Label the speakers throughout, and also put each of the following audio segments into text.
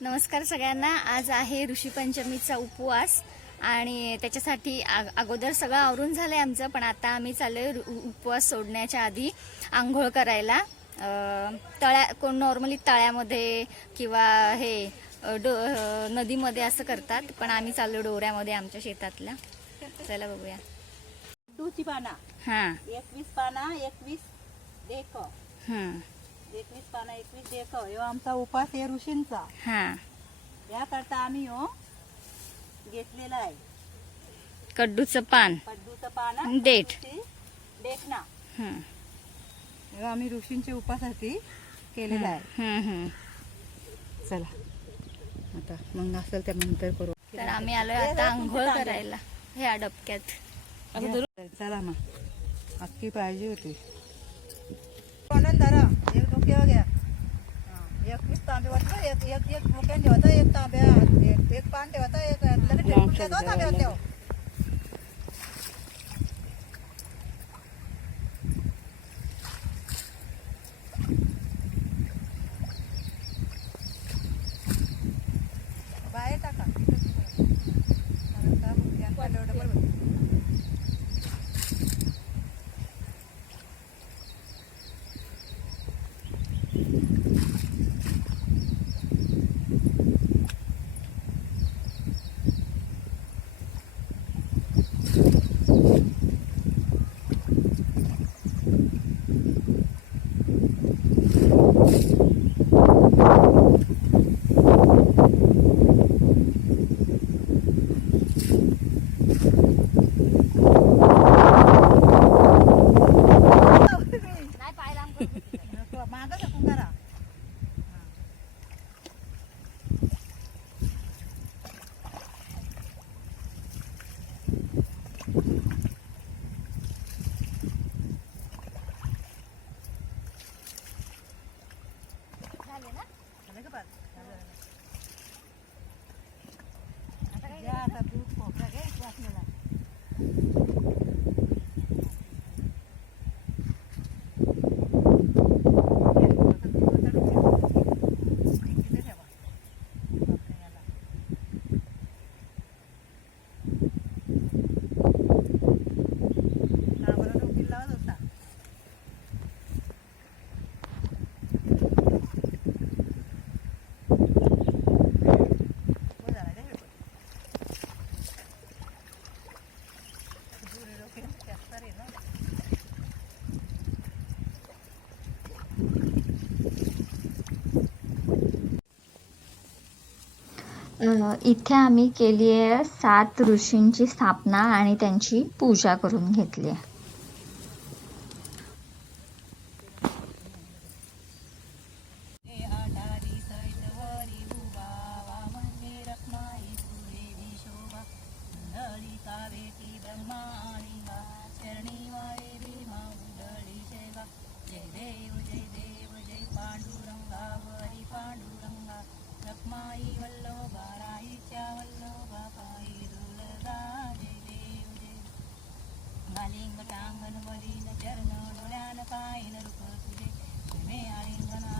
Speaker 1: नमस्कार सगळ्यांना. आज आहे ऋषीपंचमीचा उपवास आणि त्याच्यासाठी अगोदर सगळं आवरून झालंय आमचं पण आता आम्ही चाललोय उ- उपवास सोडण्याच्या आधी आंघोळ करायला. तळ्या कोण नॉर्मली तळ्यामध्ये किंवा हे डो नदीमध्ये असं करतात पण आम्ही चाललो डोऱ्यामध्ये आमच्या शेतातल्या. चला बघूया.
Speaker 2: पाना.
Speaker 1: हां.
Speaker 2: एकवीस पाना एकवीस देख
Speaker 1: हं,
Speaker 2: एकवीस पाना एकवीस देख ह्यो आमचा उपास आहे ऋषींचा.
Speaker 1: हां.
Speaker 2: याकरता आम्ही ह्यो घेतलेला आहे.
Speaker 1: कड्डूचं पान.
Speaker 2: पड्डूचं पाना
Speaker 1: देठ.
Speaker 2: कड्डूची देखना
Speaker 1: हं,
Speaker 2: आम्ही ऋषींच्या उपासाठी केलेला आहे.
Speaker 1: हं, हं.
Speaker 2: चला. आता मग असेल त्या नंतर करू.
Speaker 1: तर आम्ही आलोय आता आंघोळ करायला ह्या डबक्यात.
Speaker 2: चला मग. अख्खी पाहिजे होती. कोणाला धरा एक डोक्यावर घ्या. हा, एकवीस तांबे वाटतं एक एक एक डोक्याने ठेवता एक तांब्या एक एक पान ठेवता एक लगेच ठेवता तांब्या होत्या इथे
Speaker 1: आम्ही केली आहे सात ऋषींची स्थापना आणि त्यांची पूजा करून घेतली आहे
Speaker 2: Malinga tangan marina jarno nulana kain rupa tuje, me ayin banana.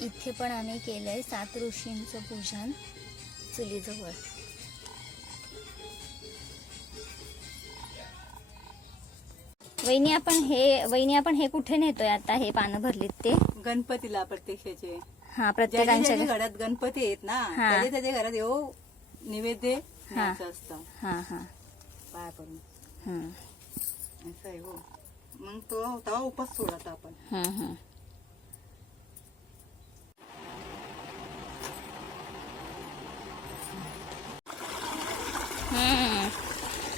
Speaker 1: इथे पण आम्ही केलंय सात ऋषींचं पूजन चुलीजवळ. वहिनी आपण हे वहिनी आपण हे कुठे नेतोय आता? हे पानं भरलीत ते?
Speaker 2: गणपतीला प्रत्यक्षाचे.
Speaker 1: हा प्रत्येकांच्या
Speaker 2: ज्याच्या घरात गणपती आहेत ना
Speaker 1: हा.
Speaker 2: त्याच्या त्याच्या घरात येऊ निवेद्य न्यायचं असतं.
Speaker 1: हा हा.
Speaker 2: पाया
Speaker 1: हम्म,
Speaker 2: असं आहे हो. मग तो तेव्हा उपास सोडायचा आपण.
Speaker 1: हम्म, हम्म. हम्म.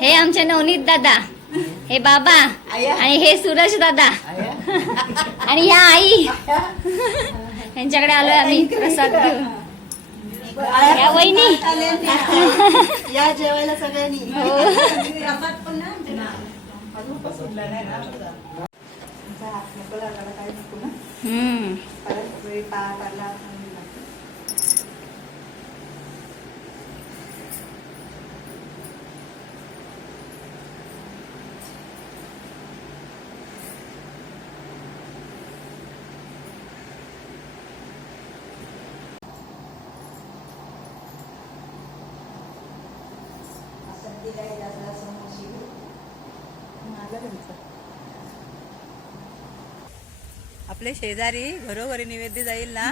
Speaker 1: हे. आमचे नवनीत दादा. हे बाबा. आणि हे सुरज दादा. आणि ह्या आई. यांच्याकडे आलोय आम्ही प्रसाद घेऊन. या वहिनी.
Speaker 2: या जेवायला सगळ्यांनी. हात नको लागायला काही नको ना. परत वेळी पाय पडला आपले शेजारी घरोघरी निवेद्य जाईल ना.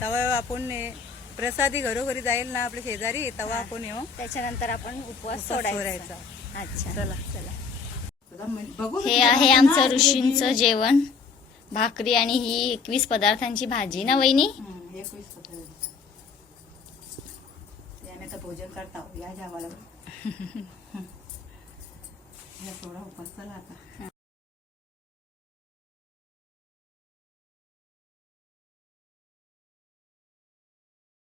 Speaker 2: तेव्हा आपण ने- प्रसादी घरोघरी जाईल ना आपले शेजारी तेव्हा आपण येऊ.
Speaker 1: त्याच्यानंतर आपण उपवास सोडायचा. अच्छा.
Speaker 2: चला.
Speaker 1: चला. हे आहे आमचं ऋषींचं जेवण. भाकरी आणि ही एकवीस पदार्थांची भाजी ना वहिनी?
Speaker 2: एकवीस भोजन करता या जेवायला या थोडा उपास चला आता.